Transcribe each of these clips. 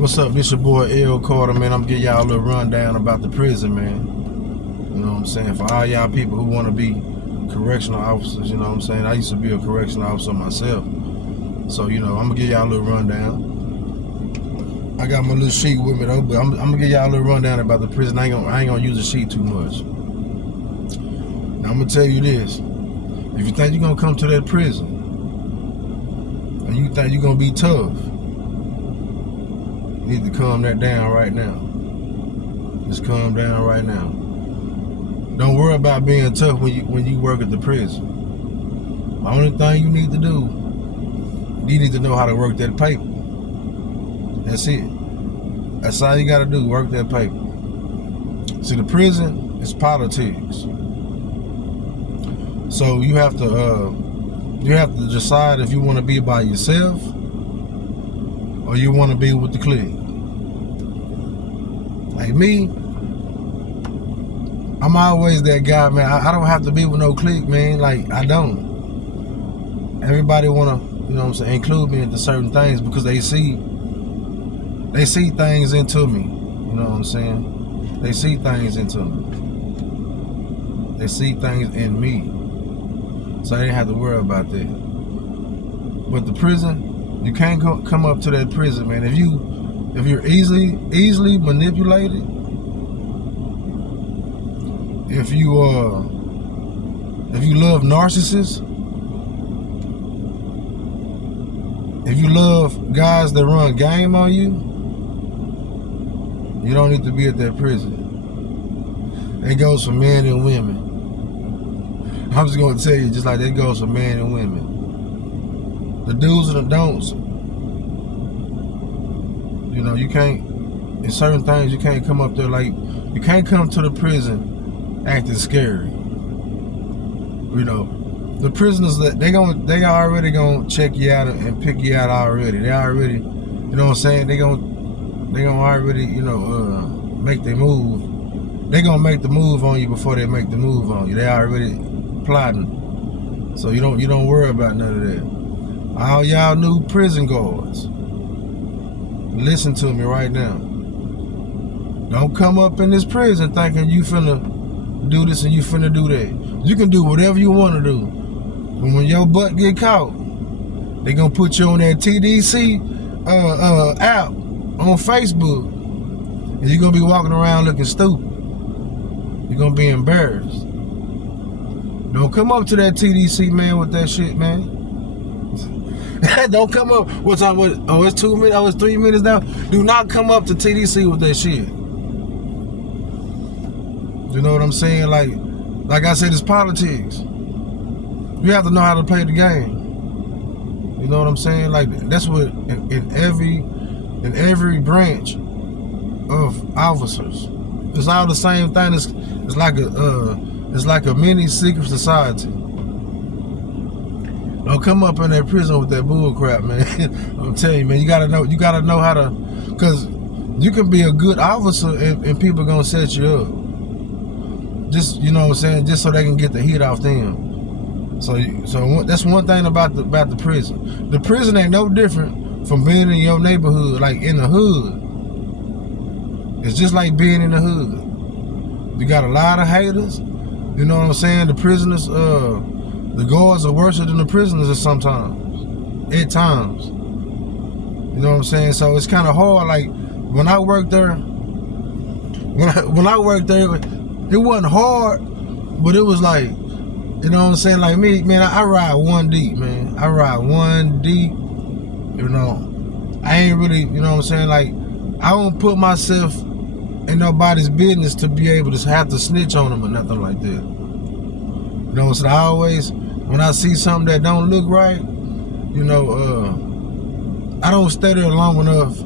What's up? This your boy L. Carter, man. I'm giving y'all a little rundown about the prison, man. You know what I'm saying? For all y'all people who want to be correctional officers, you know what I'm saying? I used to be a correctional officer myself. So, you know, I'm going to give y'all a little rundown. I got my little sheet with me, though, but I'm going to give y'all a little rundown about the prison. I ain't going to use the sheet too much. Now, I'm going to tell you this. If you think you're going to come to that prison and you think you're going to be tough, you need to calm that down right now. Just calm down right now. Don't worry about being tough when you work at the prison. The only thing you need to do, you need to know how to work that paper. That's it. That's all you got to do, work that paper. See, the prison is politics. So you have to decide if you want to be by yourself or you want to be with the clique. Like me, I'm always that guy, man. I don't have to be with no clique, man. Like, I don't. Everybody want to, you know what I'm saying, include me into certain things because they see things into me. You know what I'm saying? They see things into me. They see things in me. So I didn't have to worry about that. But the prison, you can't come up to that prison, man. If you're easily manipulated, if you love narcissists, if you love guys that run game on you, you don't need to be at that prison. It goes for men and women. I'm just gonna tell you, just like that goes for men and women. The do's and the don'ts. You know, you can't, in certain things, you can't come up there like, you can't come to the prison acting scary. You know, the prisoners, they already gonna check you out and pick you out already. They already, you know what I'm saying? They gonna already, you know, make their move. They gonna make the move on you before they make the move on you. They already plotting. So you don't worry about none of that. All y'all new prison guards, listen to me right now. Don't come up in this prison thinking you finna do this and you finna do that. You can do whatever you want to do. But when your butt get caught, they gonna put you on that TDC app on Facebook, and you're gonna be walking around looking stupid. You're gonna be embarrassed. Don't come up to that TDC, man, with that shit, man. Don't come up. What time was it? Oh, it's 2 minutes. Oh, it's 3 minutes now. Do not come up to TDC with that shit. You know what I'm saying? Like I said, it's politics. You have to know how to play the game. You know what I'm saying? Like, that's what in every branch of officers, it's all the same thing. It's like a mini secret society. Don't come up in that prison with that bull crap, man. I'm telling you, man, you gotta know how to, cause you can be a good officer and people gonna set you up. Just, you know what I'm saying, just so they can get the heat off them. So that's one thing about the prison. The prison ain't no different from being in your neighborhood, like in the hood. It's just like being in the hood. You got a lot of haters. You know what I'm saying? The prisoners, the guards are worse than the prisoners sometimes. At times. You know what I'm saying? So it's kind of hard. Like, when I worked there, it wasn't hard, but it was like, you know what I'm saying? Like me, man, I ride one deep, man. I ride one deep. You know, I ain't really, you know what I'm saying? Like, I don't put myself in nobody's business to be able to have to snitch on them or nothing like that. You know what I'm saying? I always, when I see something that don't look right, you know, I don't stay there long enough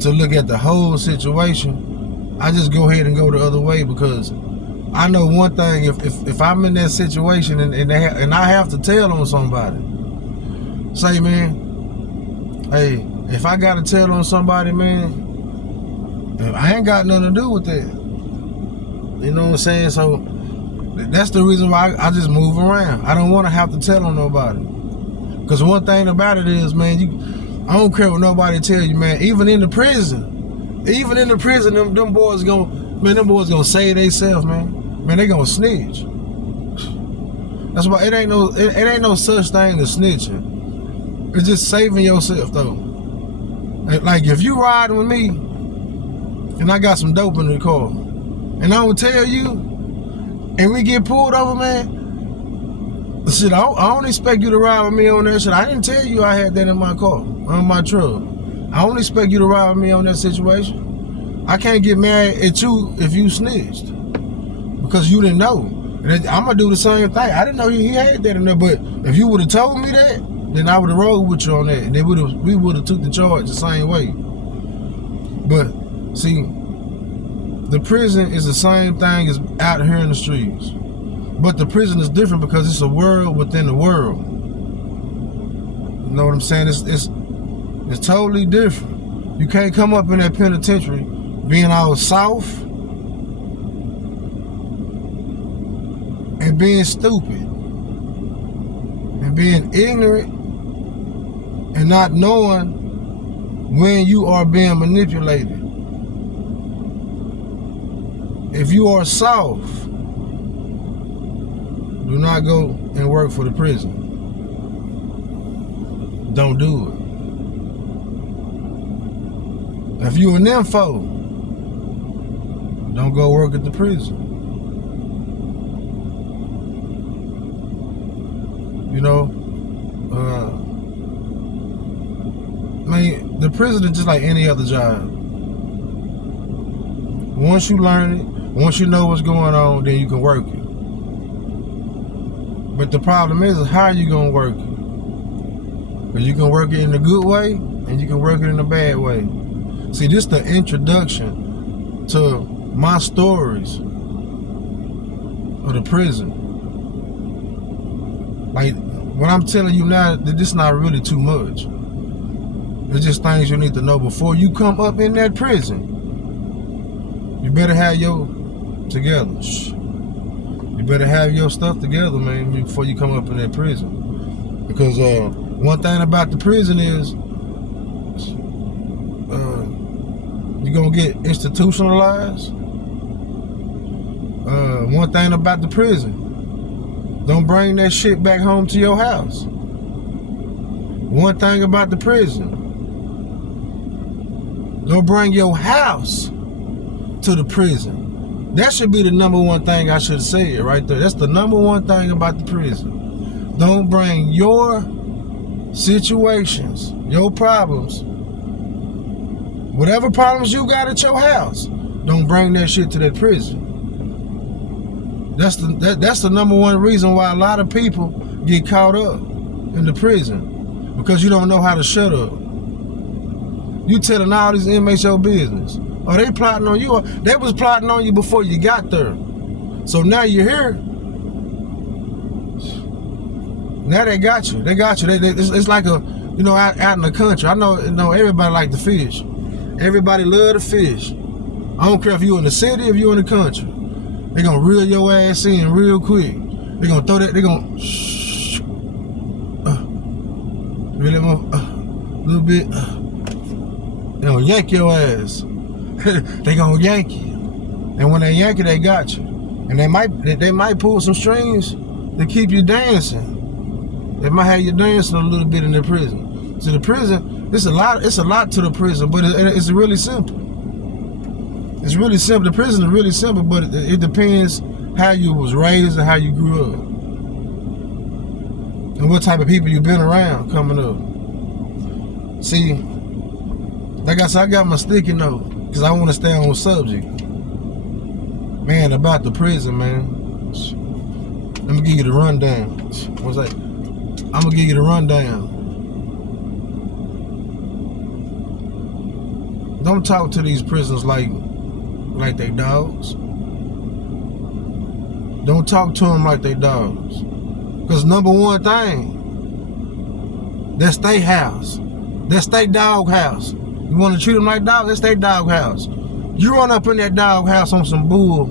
to look at the whole situation. I just go ahead and go the other way because I know one thing, if I'm in that situation and I have to tell on somebody, say, man, hey, if I got to tell on somebody, man, I ain't got nothing to do with that. You know what I'm saying? So that's the reason why I just move around. I don't want to have to tell on nobody. Because one thing about it is, man, I don't care what nobody tell you, man. Even in the prison, them boys gonna save themselves, man. Man, they gonna snitch. That's why it ain't no such thing as snitching. It's just saving yourself, though. Like, if you riding with me and I got some dope in the car and I don't tell you and we get pulled over, man, shit, I don't expect you to ride with me on that shit. I didn't tell you I had that in my car, on my truck. I don't expect you to ride with me on that situation. I can't get mad at you if you snitched because you didn't know. And I'm gonna do the same thing. I didn't know he had that in there, but if you would have told me that, then I would have rolled with you on that, and we would have took the charge the same way. But see, the prison is the same thing as out here in the streets, but the prison is different because it's a world within the world. You know what I'm saying? It's totally different. You can't come up in that penitentiary being all soft and being stupid and being ignorant and not knowing when you are being manipulated. If you are soft, do not go and work for the prison. Don't do it. If you an info, don't go work at the prison. You know, man, the prison is just like any other job. Once you learn it, once you know what's going on, then you can work it. But the problem is how are you gonna work it? Because you can work it in a good way and you can work it in a bad way. See, this is the introduction to my stories of the prison. Like, what I'm telling you now, this is not really too much. It's just things you need to know before you come up in that prison. You better have your together. You better have your stuff together, man, before you come up in that prison. Because one thing about the prison is you're gonna get institutionalized. One thing about the prison, don't bring that shit back home to your house. One thing about the prison, don't bring your house to the prison. That should be the number one thing I should say it right there. That's the number one thing about the prison. Don't bring your situations, your problems, whatever problems you got at your house, don't bring that shit to that prison. That's the number one reason why a lot of people get caught up in the prison, because you don't know how to shut up. You telling all these inmates your business. Oh, they plotting on you. They was plotting on you before you got there. So now you're here. Now they got you. They got you. It's like a, you know, out in the country. I know everybody like to fish. Everybody love to fish. I don't care if you in the city, if you in the country. They gonna reel your ass in real quick. They gonna throw that. They gonna reel them up a little bit. They gonna yank your ass. They gonna yank you, and when they yank you, they got you. And they might pull some strings to keep you dancing. They might have you dancing a little bit in the prison. So the prison, it's a lot to the prison, but it's really simple. It's really simple. The prison is really simple, but it depends how you was raised and how you grew up, and what type of people you've been around coming up. See, like I said, I got my sticky note because I want to stay on subject, man, about the prison, man. Let me give you the rundown. What's that? I'm gonna give you the rundown. Don't talk to these prisoners like they dogs. Don't talk to them like they dogs. Because number one thing, that's their house. That's their dog house. You want to treat them like dogs? That's their dog house. You run up in that dog house on some bull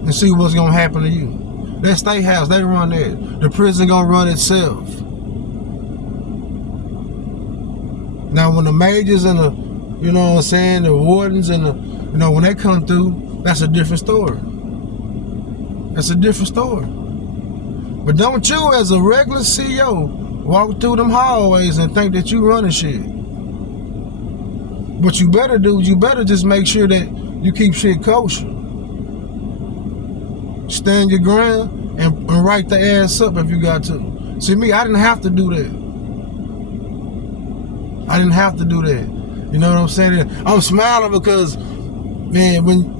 and see what's going to happen to you. That's their house. They run that. The prison going to run itself. Now, when the majors and the, you know what I'm saying, the wardens and the, you know, when they come through, that's a different story. That's a different story. But don't you, as a regular CEO, walk through them hallways and think that you running shit. What you better do, you better just make sure that you keep shit kosher. Stand your ground and write the ass up if you got to. See, me, I didn't have to do that. I didn't have to do that. You know what I'm saying? I'm smiling because, man, when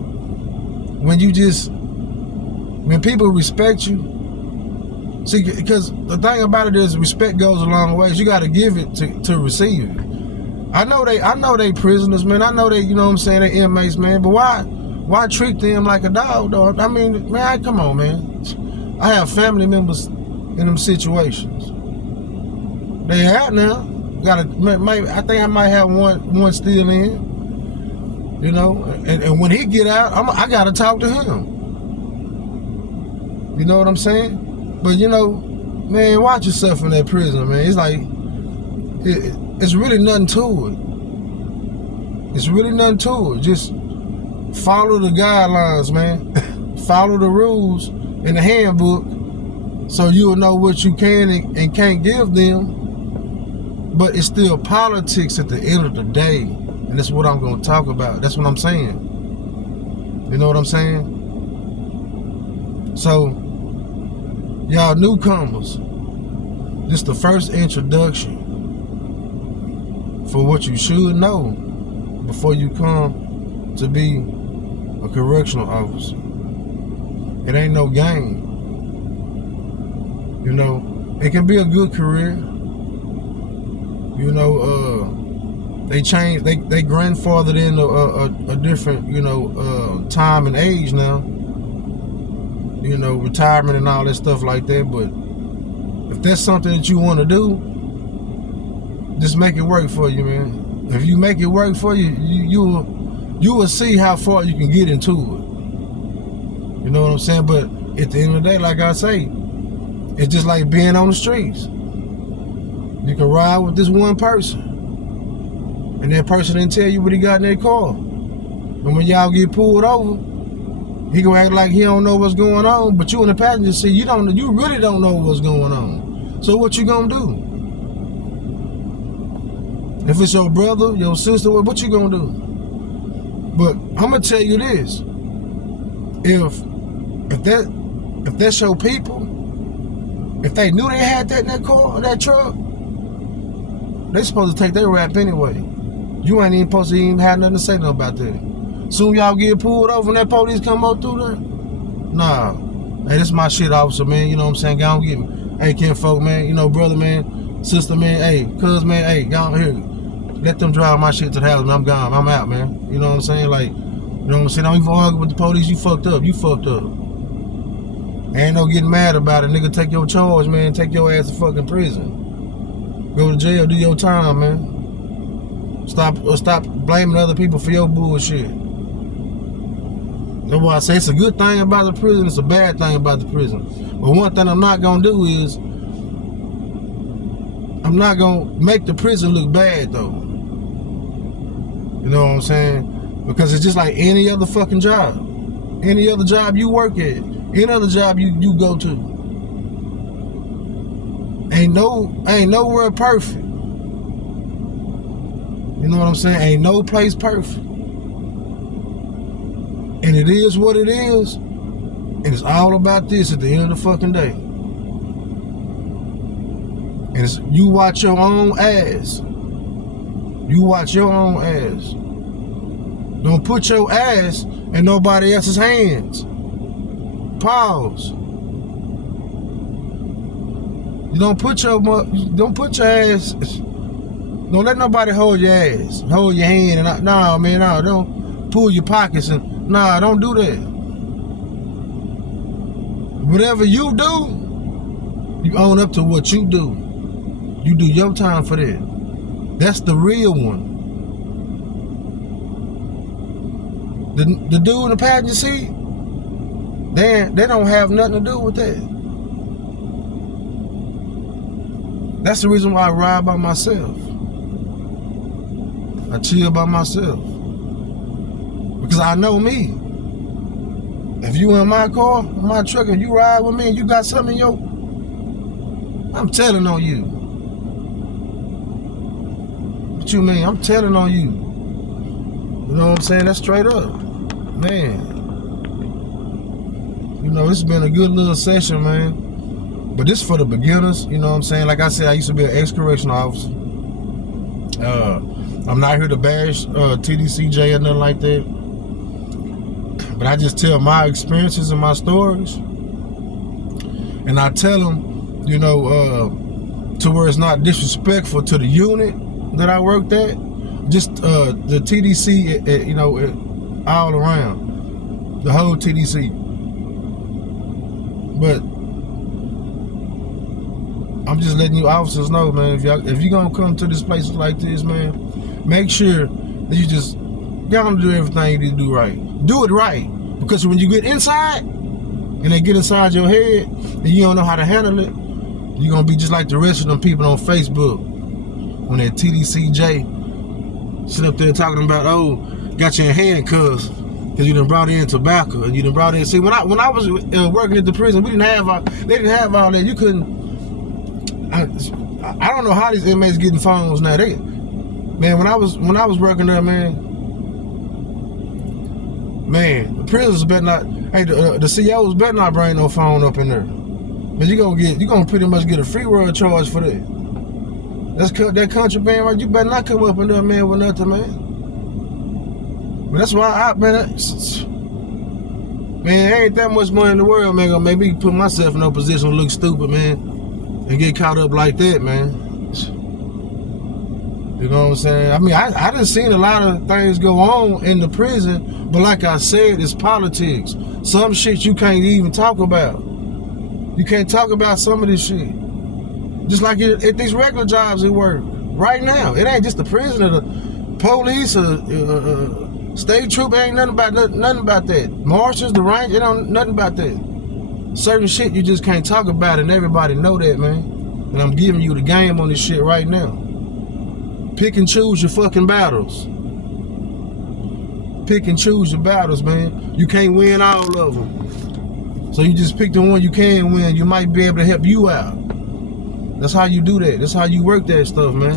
people respect you, see, because the thing about it is respect goes a long ways. You got to give it to receive it. I know they prisoners, man. I know they, you know what I'm saying, they inmates, man. But why treat them like a dog, though? I mean, man, come on, man. I have family members in them situations. They out now. Maybe, I think I might have one still in. You know, and when he get out, I gotta talk to him. You know what I'm saying? But you know, man, watch yourself in that prison, man. It's like it's really nothing to it. It's really nothing to it. Just follow the guidelines, man. Follow the rules in the handbook, so you'll know what you can and can't give them. But it's still politics at the end of the day. And that's what I'm going to talk about. That's what I'm saying. You know what I'm saying? So, y'all newcomers, this the first introduction for what you should know before you come to be a correctional officer. It ain't no game. You know, it can be a good career. You know, they changed, they grandfathered in a different, you know, time and age now. You know, retirement and all that stuff like that. But if that's something that you want to do, just make it work for you, man. If you make it work for you, you will see how far you can get into it. You know what I'm saying? But at the end of the day, like I say, it's just like being on the streets. You can ride with this one person, and that person didn't tell you what he got in their car. And when y'all get pulled over, he gonna act like he don't know what's going on, but you in the passenger seat, you really don't know what's going on. So what you gonna do? If it's your brother, your sister, what you gonna do? But I'm gonna tell you this: if that's your people, if they knew they had that in that car or that truck, they supposed to take their rap anyway. You ain't even supposed to even have nothing to say about that. Soon y'all get pulled over and that police come up through there? Nah. Hey, this is my shit, officer, man. You know what I'm saying? Go on, get me. Hey, kinfolk, man. You know, brother, man. Sister, man. Hey, cuz, man. Hey, go on here. Let them drive my shit to the house, man. I'm gone. I'm out, man. You know what I'm saying? Like, you know what I'm saying? Don't even argue with the police. You fucked up. You fucked up. Ain't no getting mad about it. Nigga, take your charge, man. Take your ass to fucking prison. Go to jail, do your time, man. Stop blaming other people for your bullshit. That's why I say it's a good thing about the prison, it's a bad thing about the prison. But one thing I'm not gonna do is, I'm not gonna make the prison look bad though. You know what I'm saying? Because it's just like any other fucking job. Any other job you work at, any other job you go to. Ain't nowhere perfect. You know what I'm saying? Ain't no place perfect. And it is what it is. And it's all about this at the end of the fucking day. And it's, you watch your own ass. You watch your own ass. Don't put your ass in nobody else's hands. Pause. You don't put your ass. Don't let nobody hold your ass, hold your hand, and nah, man, nah, don't pull your pockets and nah, don't do that. Whatever you do, you own up to what you do. You do your time for that. That's the real one. The dude in the passenger seat, they don't have nothing to do with that. That's the reason why I ride by myself. I chill by myself. Because I know me. If you in my car, my truck, and you ride with me and you got something in your... I'm telling on you. What you mean? I'm telling on you. You know what I'm saying? That's straight up. Man. You know, it's been a good little session, man. But this for the beginners, you know what I'm saying? Like I said, I used to be an ex-correctional officer. I'm not here to bash TDCJ or nothing like that. But I just tell my experiences and my stories. And I tell them, you know, to where it's not disrespectful to the unit that I worked at. Just the TDC, you know, all around. The whole TDC. But I'm just letting you officers know, man, if you gonna come to this place like this, man, make sure that you just gotta do everything you need to do right. Do it right. Because when you get inside, and they get inside your head, and you don't know how to handle it, you're gonna be just like the rest of them people on Facebook. When that TDCJ sit up there talking about, oh, got you in handcuffs, because you done brought in tobacco, and you done brought in, see, when I was working at the prison, they didn't have all that. You couldn't, I don't know how these inmates getting phones now. Man, when I was working there, man, the prisoners better not, hey, the COs better not bring no phone up in there. Man, you gonna pretty much get a free world charge for that. That contraband, right? You better not come up in there, man, with nothing, man. But that's why man, there ain't that much money in the world, man, gonna make me put myself in no position to look stupid, man, and get caught up like that, man. You know what I'm saying? I mean, I done seen a lot of things go on in the prison, but like I said, it's politics. Some shit you can't even talk about. You can't talk about some of this shit. Just like at these regular jobs at work. Right now. It ain't just the prison or the police or state troop. It ain't nothing about that. Marshals, the range, it ain't nothing about that. Certain shit you just can't talk about, and everybody know that, man. And I'm giving you the game on this shit right now. Pick and choose your fucking battles. Pick and choose your battles, man. You can't win all of them. So you just pick the one you can win. You might be able to help you out. That's how you do that. That's how you work that stuff, man.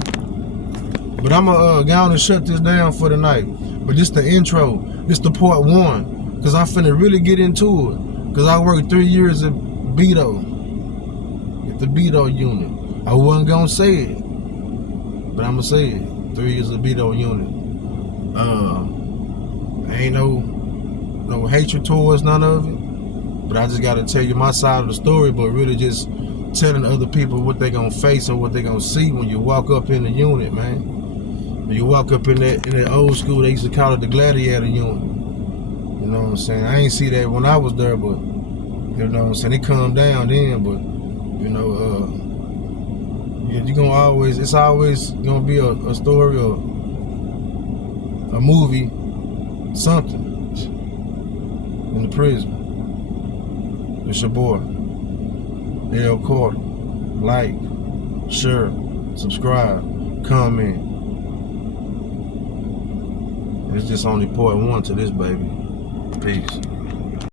But I'm going to go on and shut this down for the night. But this the intro. This the part one. Because I'm finna really get into it. Because I worked 3 years at Beto. At the Beto unit. I wasn't going to say it. But I'm going to say it. 3 years at Beto unit. Ain't no hatred towards none of it. But I just got to tell you my side of the story. But really just telling other people what they gonna face and what they gonna see when you walk up in the unit, man. When you walk up in that old school, they used to call it the gladiator unit. You know what I'm saying? I ain't see that when I was there, but you know what I'm saying? It calmed down then, but you know, yeah, you gonna always, it's always gonna be a story or a movie, something in the prison. It's your boy, L. Carter. Like, share, subscribe, comment. It's just only part one to this, baby. Peace.